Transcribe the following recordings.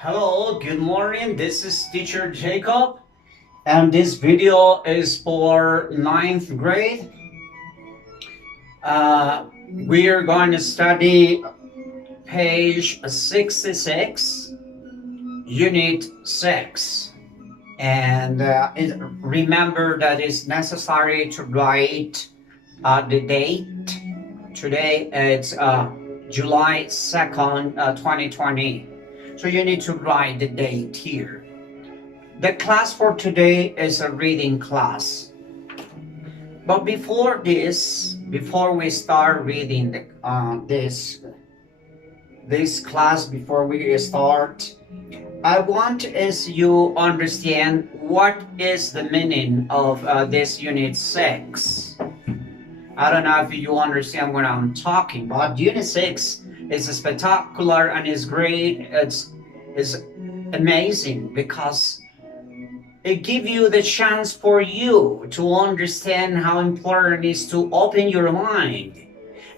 Hello, good morning. This is teacher Jacob, and this video is for ninth grade. Uh, we are going to study page 66, unit 6. And remember that it's necessary to write the date. Today it's July 2nd, 2020. So you need to write the date here. The class for today is a reading class. But before we start reading this class, before we start, I want is you understand what is the meaning of this unit 6. I don't know if you understand what I'm talking about. Unit 6 is spectacular and is great. It's amazing because it gives you the chance for you to understand how important it is to open your mind.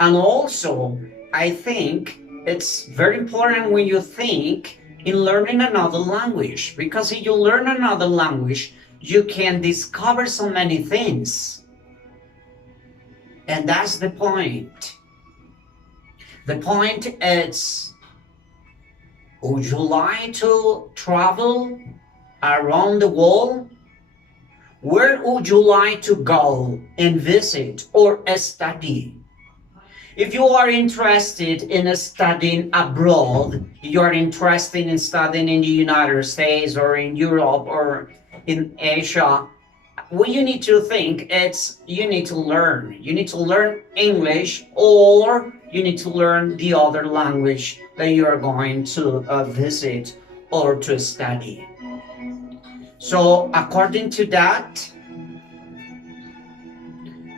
And also, I think it's very important when you think in learning another language, because if you learn another language, you can discover so many things. And that's the point. The point is, would you like to travel around the world? Where would you like to go and visit or study? If you are interested in studying abroad, you are interested in studying in the United States or in Europe or in Asia, what you need to think is you need to learn. You need to learn English, or you need to learn the other language that you are going to visit or to study. So according to that,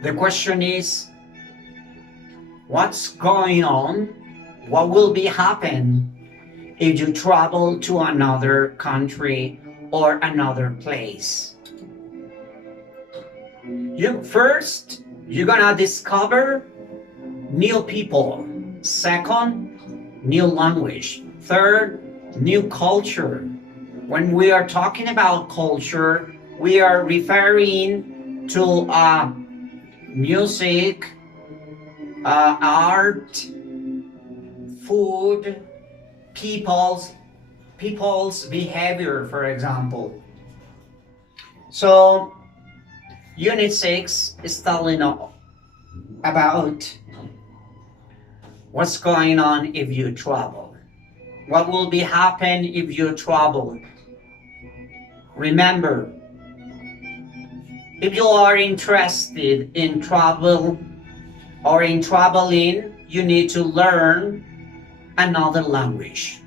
the question is, what's going on? What will be happen if you travel to another country or another place? You're gonna discover new people. Second, new language. Third, new culture. When we are talking about culture, we are referring to music, art, food, people's behavior, for example. So Unit 6 is telling about what's going on if you travel. What will be happen if you travel? Remember, if you are interested in travel or in traveling, you need to learn another language.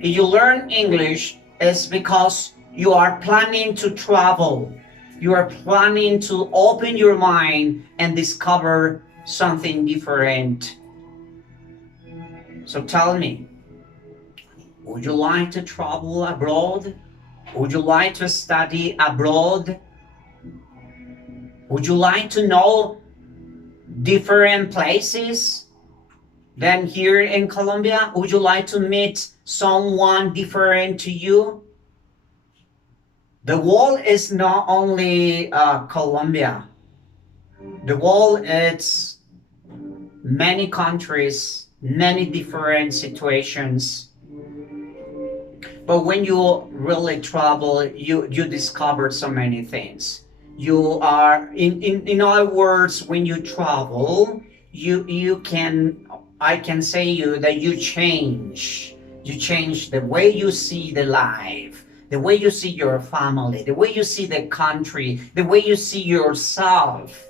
If you learn English, it's because you are planning to travel. You are planning to open your mind and discover something different. So tell me, would you like to travel abroad? Would you like to study abroad? Would you like to know different places than here in Colombia? Would you like to meet someone different to you? The world is not only Colombia. The world is many countries, many different situations. But when you really travel, you discover so many things. You are, in other words, when you travel, I can say you that you change. You change the way you see the life, the way you see your family, the way you see the country, the way you see yourself.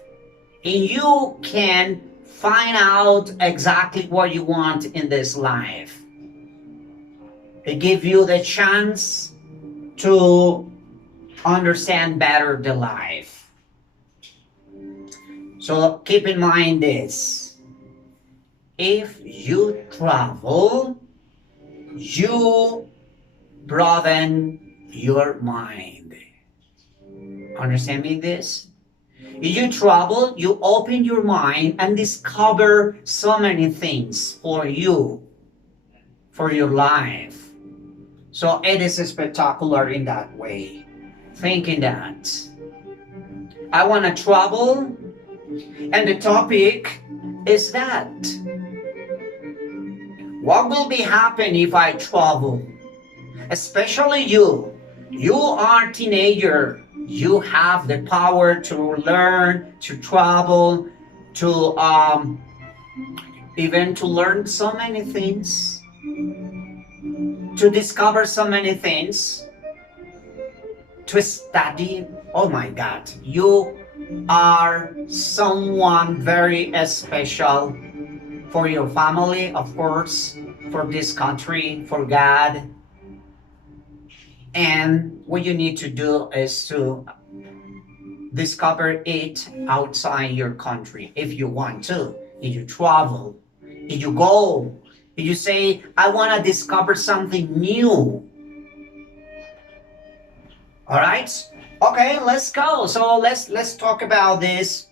And you can find out exactly what you want in this life. It gives you the chance to understand better the life. So keep in mind this. If you travel, you broaden your mind. Understand me this? If you travel, you open your mind and discover so many things for you, for your life. So it is spectacular in that way. Thinking that I want to travel, and the topic is that what will be happen if I travel? Especially you. You are teenager. You have the power to learn, to travel, to even to learn so many things, to discover so many things, to study. Oh my God, you are someone very special for your family, of course, for this country, for God. And what you need to do is to discover it outside your country if you want to. If you travel, if you go, if you say, I want to discover something new. All right? Okay, let's go. So let's talk about this.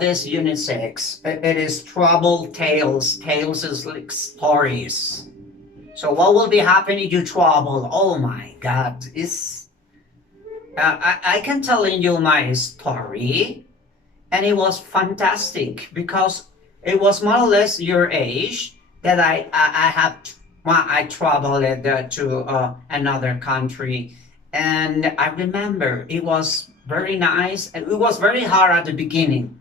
This unit 6. It is travel tales. Tales is like stories. So what will be happening if you travel? Oh my God, I can tell you my story, and it was fantastic because it was more or less your age that I have well, I traveled to another country, and I remember it was very nice, and it was very hard at the beginning.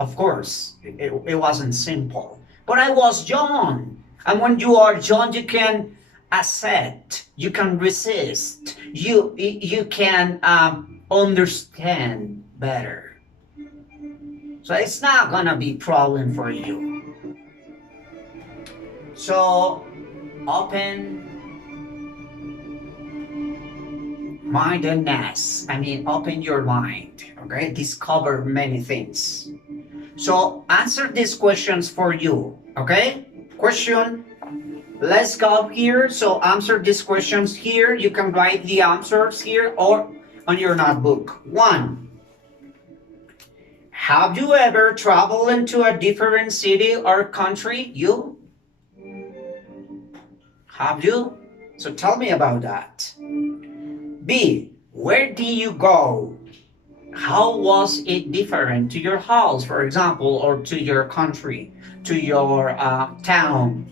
Of course, it wasn't simple, but I was young, and when you are young, you can accept, you can resist, you can understand better. So it's not gonna be problem for you. So open mindedness. I mean, open your mind. Okay, discover many things. So answer these questions for you. Okay, question. Let's go here. So answer these questions here. You can write the answers here or on your notebook. 1. Have you ever traveled into a different city or country? You? Have you? So tell me about that. B. Where did you go? How was it different to your house, for example, or to your country, to your town?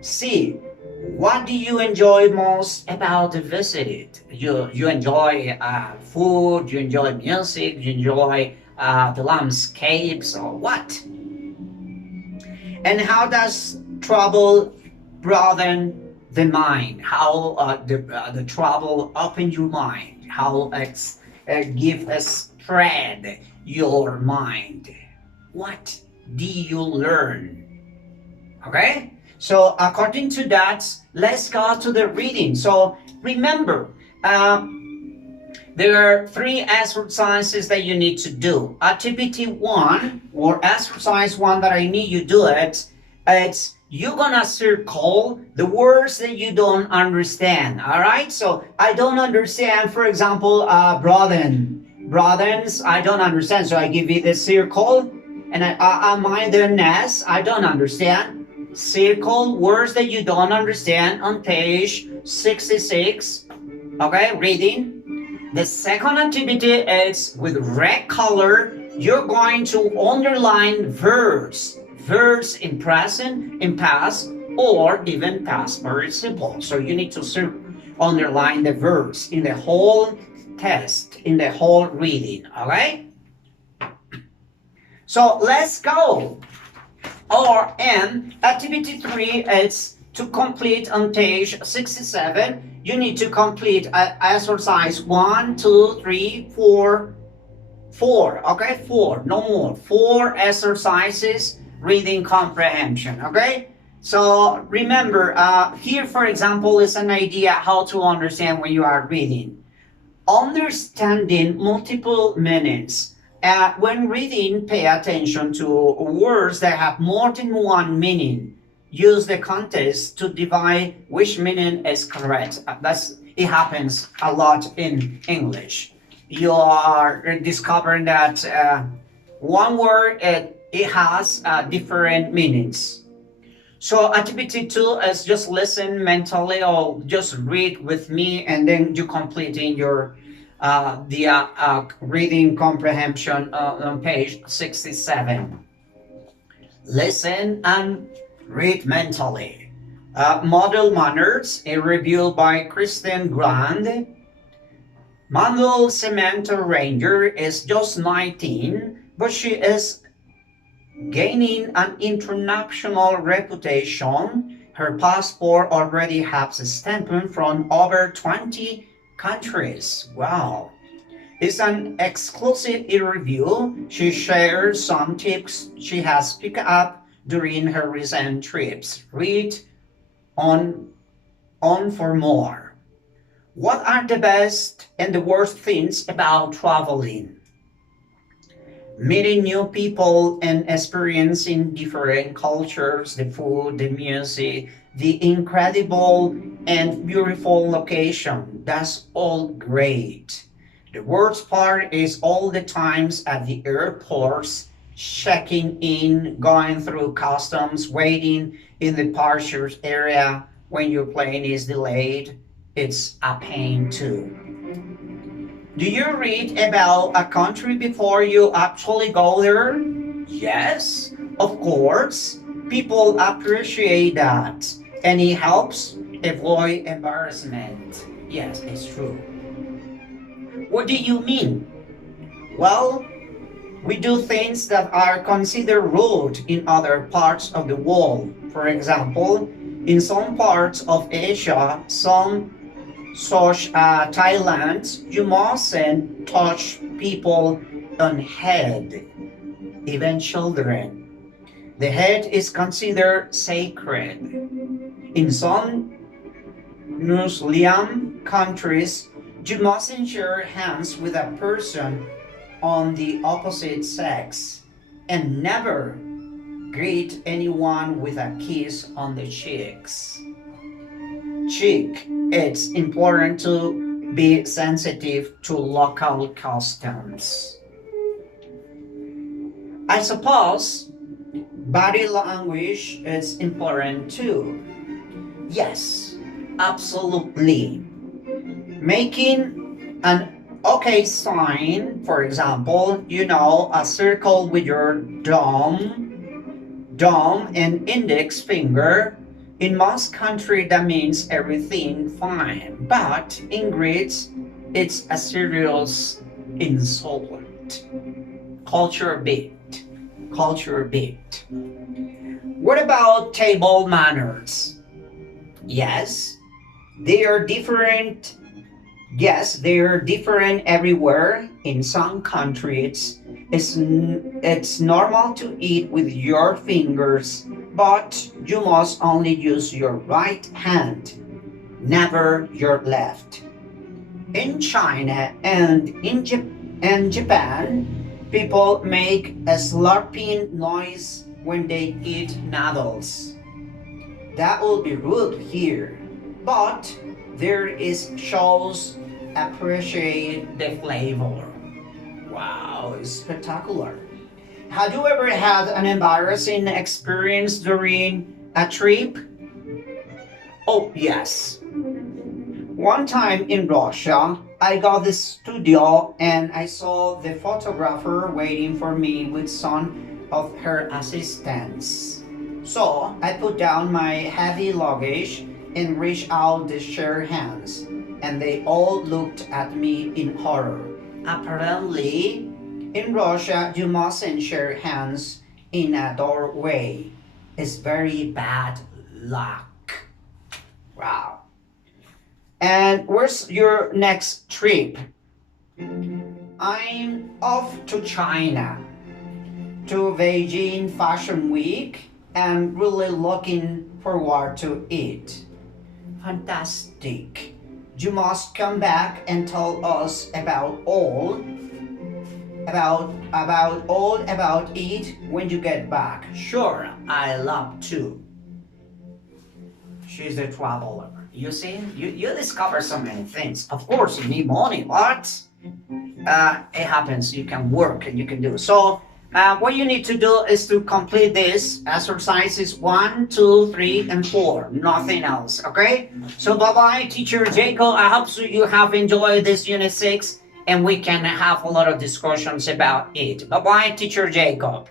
C. What do you enjoy most about the visit? You enjoy food, you enjoy music, you enjoy the landscapes, or what? And how does travel broaden the mind? How the travel open your mind? How it's give us spread your mind? What do you learn? Okay, so according to that, let's go to the reading. So remember, there are 3 exercises that you need to do. Activity 1 or exercise 1 that I need you to do it's you're gonna circle the words that you don't understand. All right, so I don't understand, for example, broadens, I don't understand, so I give it a circle. And mindedness, I don't understand. Circle words that you don't understand on page 66. Okay, reading. The second activity is with red color. You're going to underline verbs. Verbs in present, in past, or even past participle. So you need to underline the verbs in the whole test, in the whole reading. Okay? So let's go. Or and activity 3 is to complete on page 67. You need to complete exercise 1, 2, 3, 4. 4, okay? 4, no more. 4 exercises, reading comprehension, okay? So remember, here for example is an idea how to understand when you are reading. Understanding multiple meanings. When reading, pay attention to words that have more than one meaning. Use the context to divide which meaning is correct. It happens a lot in English. You are discovering that one word it has different meanings. So activity two is just listen mentally or just read with me, and then you completing your reading comprehension on page 67. Listen and read mentally. Model Manners, a review by Kristen Grand. Manuel Samantha Ranger is just 19, but she is gaining an international reputation. Her passport already has a stamp from over 20 countries. Wow. It's an exclusive review. She shares some tips she has picked up during her recent trips. Read on, on for more. What are the best and the worst things about traveling? Meeting new people and experiencing different cultures, the food, the music, the incredible and beautiful location. That's all great. The worst part is all the times at the airports, checking in, going through customs, waiting in the departure area when your plane is delayed. It's a pain too. Do you read about a country before you actually go there? Yes, of course. People appreciate that. And it helps avoid embarrassment. Yes, it's true. What do you mean? Well, we do things that are considered rude in other parts of the world. For example, in some parts of Asia, such as Thailand, you mustn't touch people on head, even children. The head is considered sacred. In some Muslim countries, you mustn't share hands with a person on the opposite sex, and never greet anyone with a kiss on the cheeks. Cheek. It's important to be sensitive to local customs. I suppose body language is important too. Yes, absolutely. Making an okay sign, for example, a circle with your thumb and index finger. In most countries, that means everything fine, but in Greece, it's a serious insult. Culture bit. Culture bit. What about table manners? Yes, they are different. Yes, they are different everywhere. In some countries, it's normal to eat with your fingers, but you must only use your right hand, never your left. In China and in Japan, people make a slurping noise when they eat noodles. That would be rude here, but there is shows appreciate the flavor. Wow, it's spectacular. Have you ever had an embarrassing experience during a trip? Oh, yes. One time in Russia, I got the studio and I saw the photographer waiting for me with some of her assistants. So I put down my heavy luggage and reached out to shake hands, and they all looked at me in horror. Apparently, in Russia, you mustn't shake hands in a doorway. It's very bad luck. Wow. And where's your next trip? I'm off to China, to Beijing Fashion Week, and really looking forward to it. Fantastic. You must come back and tell us about it when you get back. Sure, I love to. She's a traveler. You see, you discover so many things. Of course, you need money, but it happens. You can work and you can do so. What you need to do is to complete this exercises 1, 2, 3, and 4. Nothing else. Okay? So bye bye, teacher Jacob. I hope so you have enjoyed this unit 6 and we can have a lot of discussions about it. Bye bye, teacher Jacob.